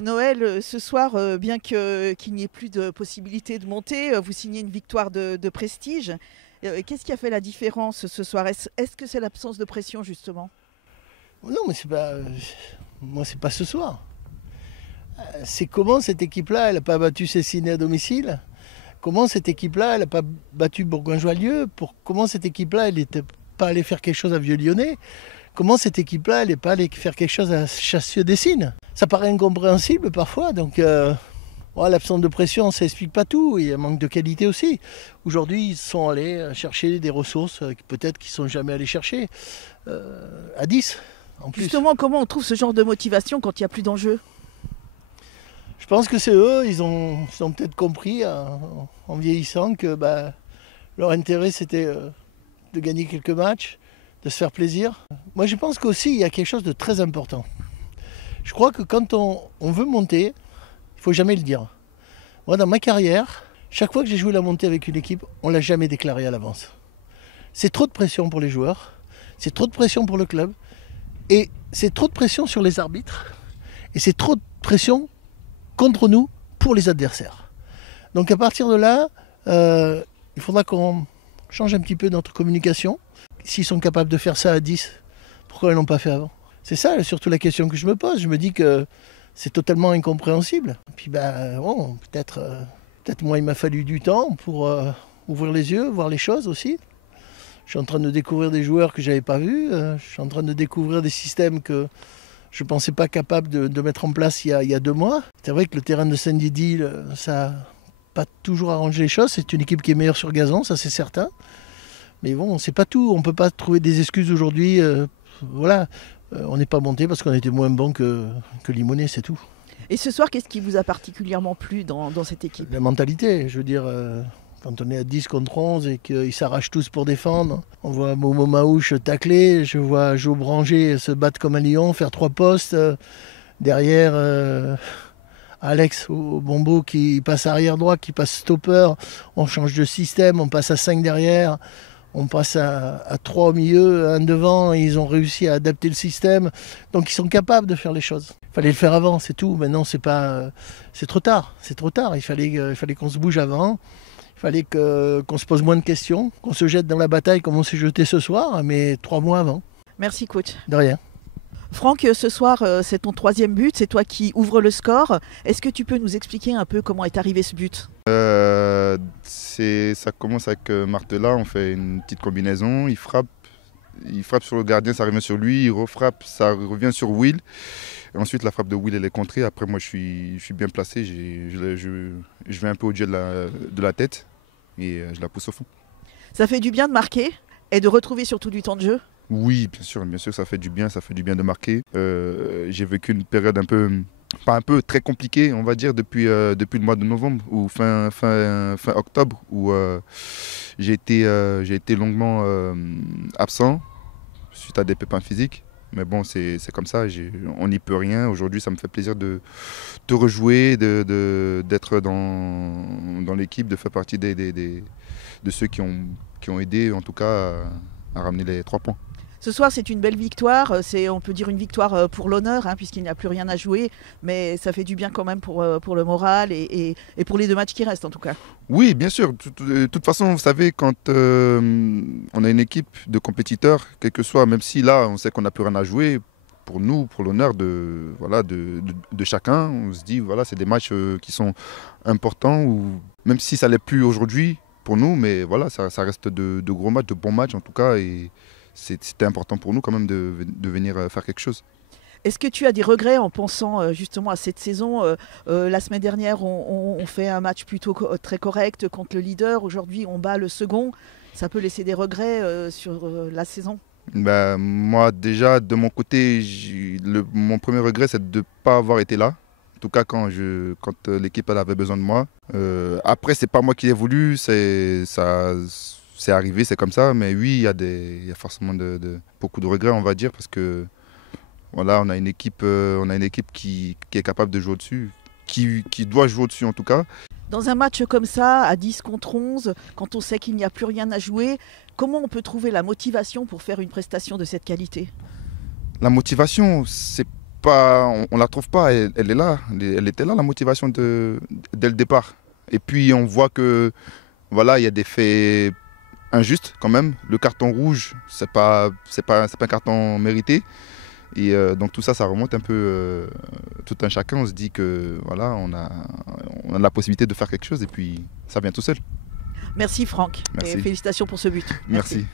Noël, ce soir, bien qu'il n'y ait plus de possibilité de monter, vous signez une victoire de prestige. Qu'est-ce qui a fait la différence ce soir? Est-ce que c'est l'absence de pression, justement? Non, mais c'est pas. Moi, c'est pas ce soir. C'est comment cette équipe-là, elle n'a pas battu Cessiné à domicile. Comment cette équipe-là, elle n'a pas battu Bourgoin-Jallieu. Comment cette équipe-là, elle n'était pas allée faire quelque chose à Vieux-Lyonnais. Comment cette équipe-là, elle n'est pas allée faire quelque chose à Chassieux-Dessines. Ça paraît incompréhensible parfois, donc l'absence de pression, ça explique pas tout. Il y a un manque de qualité aussi. Aujourd'hui, ils sont allés chercher des ressources peut-être qu'ils ne sont jamais allés chercher à 10 en plus. Justement, comment on trouve ce genre de motivation quand il n'y a plus d'enjeu? Je pense que c'est eux, ils ont peut-être compris en vieillissant que leur intérêt c'était de gagner quelques matchs, de se faire plaisir. Moi je pense qu'aussi il y a quelque chose de très important. Je crois que quand on veut monter, il ne faut jamais le dire. Moi dans ma carrière, chaque fois que j'ai joué la montée avec une équipe, on ne l'a jamais déclaré à l'avance. C'est trop de pression pour les joueurs, c'est trop de pression pour le club, et c'est trop de pression sur les arbitres, et c'est trop de pression contre nous pour les adversaires. Donc à partir de là, il faudra qu'on change un petit peu notre communication. S'ils sont capables de faire ça à 10, pourquoi ils ne l'ont pas fait avant? C'est ça surtout la question que je me pose. Je me dis que c'est totalement incompréhensible. Puis peut-être moi il m'a fallu du temps pour ouvrir les yeux, voir les choses aussi. Je suis en train de découvrir des joueurs que je n'avais pas vus. Je suis en train de découvrir des systèmes que je ne pensais pas capable de mettre en place il y a 2 mois. C'est vrai que le terrain de Saint-Didy, ça n'a pas toujours arrangé les choses. C'est une équipe qui est meilleure sur gazon, ça c'est certain. Mais bon, c'est pas tout. On ne peut pas trouver des excuses aujourd'hui. On n'est pas monté parce qu'on était moins bon que Limonest, c'est tout. Et ce soir, qu'est-ce qui vous a particulièrement plu dans cette équipe? La mentalité, je veux dire... Quand on est à 10 contre 11 et qu'ils s'arrachent tous pour défendre, on voit Momo Maouche tacler, je vois Jo Branger se battre comme un lion, faire 3 postes. Derrière, Alex au Bombo qui passe arrière droit, qui passe stopper. On change de système, on passe à 5 derrière, on passe à 3 au milieu, 1 devant. Et ils ont réussi à adapter le système. Donc ils sont capables de faire les choses. Il fallait le faire avant, c'est tout. Maintenant, c'est trop tard. C'est trop tard. Il fallait qu'on se bouge avant. Il fallait qu'on se pose moins de questions, qu'on se jette dans la bataille comme on s'est jeté ce soir, mais 3 mois avant. Merci coach. De rien. Franck, ce soir, c'est ton 3e but, c'est toi qui ouvres le score. Est-ce que tu peux nous expliquer un peu comment est arrivé ce but? Ça commence avec Martela, on fait une petite combinaison, il frappe sur le gardien, ça revient sur lui, il refrappe, ça revient sur Will. Et ensuite la frappe de Will elle est contrée, après moi je suis bien placé, je vais un peu au dieu de la tête et je la pousse au fond. Ça fait du bien de marquer et de retrouver surtout du temps de jeu? Oui, bien sûr ça fait du bien de marquer. J'ai vécu une période très compliquée, on va dire, depuis le mois de novembre ou fin octobre, où j'ai été longuement absent suite à des pépins physiques. Mais bon, c'est comme ça, on n'y peut rien. Aujourd'hui, ça me fait plaisir de rejouer, d'être dans l'équipe, de faire partie de ceux qui ont aidé, en tout cas, à ramener les 3 points. Ce soir, c'est une belle victoire. On peut dire une victoire pour l'honneur, puisqu'il n'y a plus rien à jouer. Mais ça fait du bien quand même pour le moral et pour les 2 matchs qui restent, en tout cas. Oui, bien sûr. De toute façon, vous savez, quand on a une équipe de compétiteurs, quel que soit, même si là, on sait qu'on n'a plus rien à jouer, pour nous, pour l'honneur de chacun, on se dit, voilà, c'est des matchs qui sont importants, même si ça ne l'est plus aujourd'hui pour nous, mais voilà, ça reste de gros matchs, de bons matchs en tout cas. Et c'était important pour nous quand même de venir faire quelque chose. Est-ce que tu as des regrets en pensant justement à cette saison? La semaine dernière, on fait un match plutôt très correct contre le leader. Aujourd'hui, on bat le second. Ça peut laisser des regrets sur la saison? Moi, déjà, de mon côté, mon premier regret, c'est de ne pas avoir été là. En tout cas, quand l'équipe avait besoin de moi. Après, c'est pas moi qui l'ai voulu. C'est arrivé, c'est comme ça, mais oui, il y a forcément beaucoup de regrets, on va dire, parce que voilà, on a une équipe qui est capable de jouer au-dessus, qui doit jouer au-dessus en tout cas. Dans un match comme ça, à 10 contre 11, quand on sait qu'il n'y a plus rien à jouer, comment on peut trouver la motivation pour faire une prestation de cette qualité? La motivation, c'est pas, on la trouve pas. Elle est là, elle était là la motivation dès le départ. Et puis on voit que voilà, il y a des faits injustes quand même. Le carton rouge, c'est pas un carton mérité. Et donc tout ça, ça remonte un peu tout un chacun. On se dit que voilà, on a la possibilité de faire quelque chose et puis ça vient tout seul. Merci Franck. Merci. Et félicitations pour ce but. Merci.